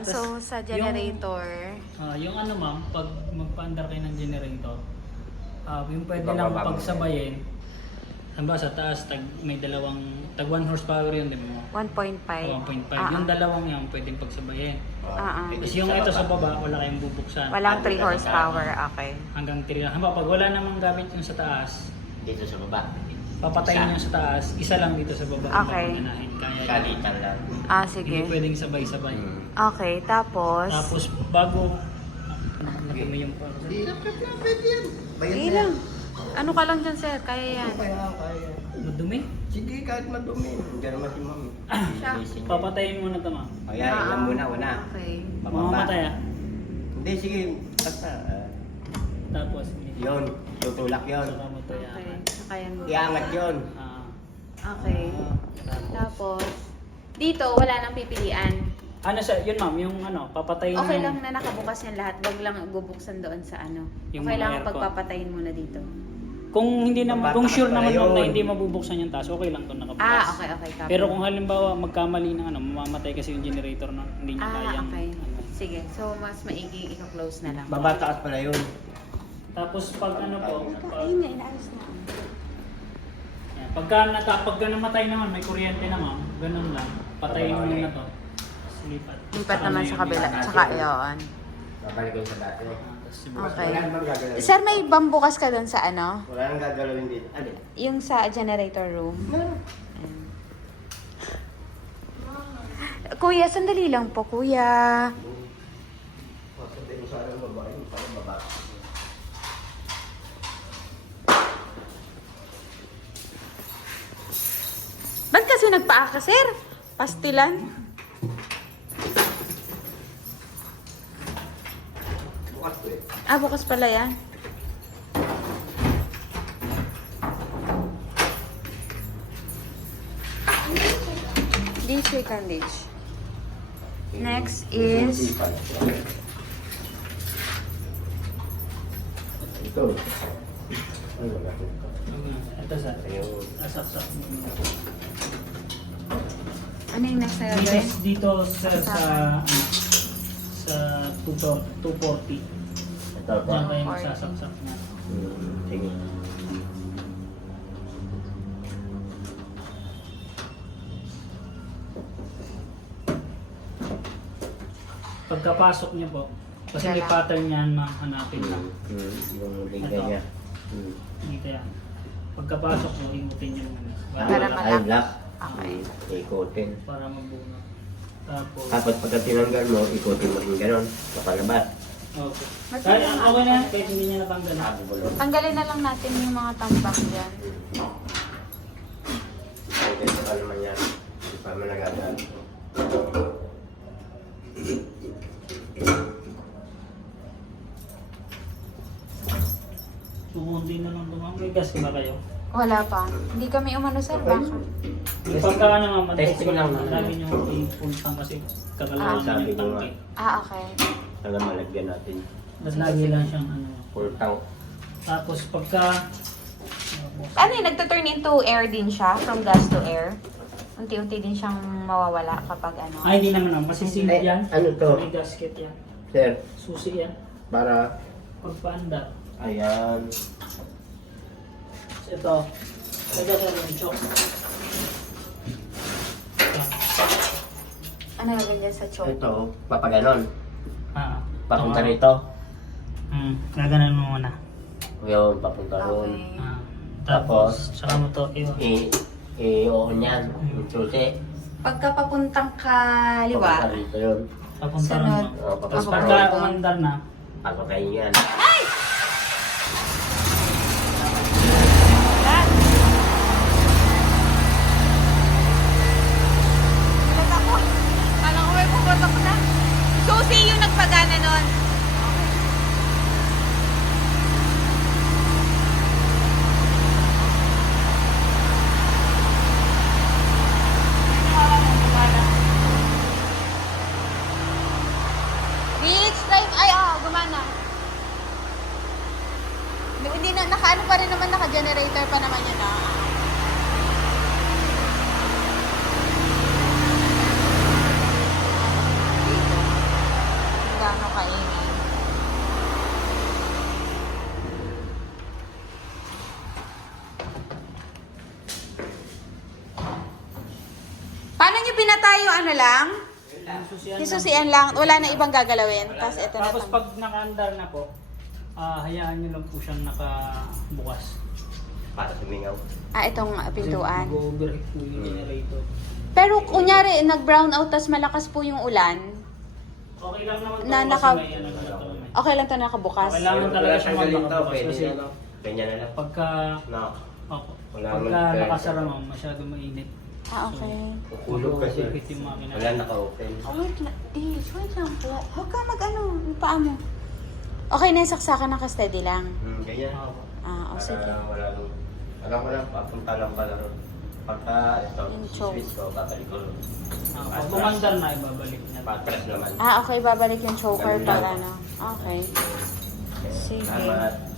So, sa generator, Yung ano ma'am, pag magpa-andar kayo ng generator, yung pwede lang Bababa mo. pagsabayin. Hamba sa taas, may tag 1 horsepower yun, di mo? 1.5. 1.5. Yung dalawang yan, pwedeng pagsabayin. Ah. Tapos yung ito sa baba, wala kayong bubuksan. Walang 3 horsepower, okay. Hanggang 3 lang. Hamba, pag wala namang gamit yung sa taas, Dito sa baba. papatayin yung sa taas, isa lang dito sa baba. Okay. Pagmanahin. Kaya yun. Kalitan lang. Ah, Hindi sige. pwedeng sabay-sabay. Okay, tapos... Tapos bago, nakami yung parang. Sige lang. Ano ka lang dyan, sir? Kaya yan. Kaya. Madumi? Sige, kahit madumi. Diyan naman si mami. Papatayin mo na ito ma'am. O yan, ilan muna, una. Okay. Mamamatay ah. Hindi, sige. Basta. Tapos, Yun, tutulak yun. saka mo ito Okay. yan. Kaya mo. Iangat yun. Okay. Tapos, dito, wala nang pipilian. Ano siya, yun ma'am, yung ano, papatayin Okay yung- lang na nakabukas yan lahat. Wag lang bubuksan doon sa ano. Yung Okay mga lang aircon. pagpapatayin muna dito. Kung hindi naman, kung sure Babatakas naman pala ma'am na yun. hindi mabubuksan yung taas, okay lang kung nakabukas. Ah, okay. Copy. Pero kung halimbawa magkamali ng ano, mamamatay kasi yung generator na hindi niya kayang. okay. Ano. Sige. So, mas maigi i-close na lang. Babatakas pala yun. Tapos pag ano po, pag, Ayun na, inaayos na. yan, pagka namatay naman, may kuryente na ma'am, ganun lang. Patayin mo na to. Lipat. Lipat Saka naman na sa yung kabila. lipat. Tsaka yun. Babalik yun sa dati. Tapos siguro- Okay. Wala namang gagalawin. Sir, may bambukas ka doon sa ano? Wala nang gagalawin dito. Alin? Yung sa generator room. Meron. Kuya, sandali lang po, kuya. Sabi mo sana babae, parang babae. Ba't kasi nagpaaka, sir? Pastilan? Bukas ko eh. Ah, bukas pala yan. Ditch, we can ditch. Next is... Ito. Ano natin? Ito sa Ayun. asaksak mo. Ano yung next na Dito, gagawin? dito sir sa ano, sa 240. Ito ba? Diyan kayo 240. magsasaksak na. Sige. Pagkapasok niyo po, kasi may Dala. pattern yan ma'am, hanapin lang. Yung liga niya. Dito yan. Pagkapasok mo, imutin niyo muna. Para Para, malak- Ay, black. Okay. Ikutin. para mabuno. Tapos, Tapos pagka tinanggal mo, ikutin mo rin gano'n. Kapalabas. okay. Mas Kahit wala. okay na, kahit hindi niya natanggal. Sabi mo lang. Tanggalin na lang natin yung mga tambak dyan. Ang ganda ka naman yan. Hindi pa mo nagagal. Tumunti na lang dumang. May gas ba kayo? Wala pa. Hindi kami umano, sir. Baka. Pagka naman, Testing lang. lagi niyo i-full-tank kasi kakalawin sabi yung ko nga. tangke. Ah, okay. Sana malagyan natin. Tapos lagi lang siyang ano. Full tank. Tapos pagka... Ano yun, nagtuturn into air din siya, from gas to air. Unti-unti din siyang mawawala kapag ano. Ay, hindi naman naman. Kasi sealed Eh, yan. ano to? May gasket yan. Sir, Susi yan. para... Pagpaandar. Ayan. Ito. Lagyan ko yung chok. Ano gagawin dyan sa choke? Ito, papaganon. Papunta Oo. rito. Gaganan mo muna. Yun, papunta ron. Okay. Tapos, saka mo to iwan. I-on yan. Yung susi. Pagka papuntang kaliwa, Papunta rito yun. Papunta Sunod. mo. O, Tapos papunta pagka ron. umandar na, Papakain yan. Bilag ako. Alam ko may puputok na. Susi yung nagpagana nun. Beach drive. Ay, gumana. Hindi na, naka-ano pa rin naman, naka-generator pa naman yun, kaingay. Paano nyo pinatay yung ano lang? Susian Sususian lang. Wala na ibang gagalawin. Tapos ito na Tapos tong- pag naka-andar na po, hayaan nyo lang po siyang nakabukas. Para sumingaw. itong pintuan. Mag-overheat po yung generator. Pero kunyari, nag-brown out tas malakas po yung ulan, Okay lang naman Na kasi naka- may ano naman to, may- okay lang to nakabukas. Kailangan talaga siyang galing to, magpakabukas pwede kasi na, no? Ganyan na lang. pagka No. opo, Wala pagka naman nakasara ma'am, masyado mainit. Okay. Kukulog kasi. Overheat yung makina. Wala naka-open. Oh, wait lang. Wait lang po. Huwag ka mag-ano. Yung paa mo. Okay na yung saksakan naka-steady lang. Ganyan. Opo. Sige. Wala nung... Alam ko lang, papunta lang pala ron. Pagka ito, Yung choke. switch ko, babalik ko ron. Pag kumandar na, ibabalik niya. Patras naman. Okay. Babalik yung choker Ganun lang. pala, no? Okay. Sige. Salamat.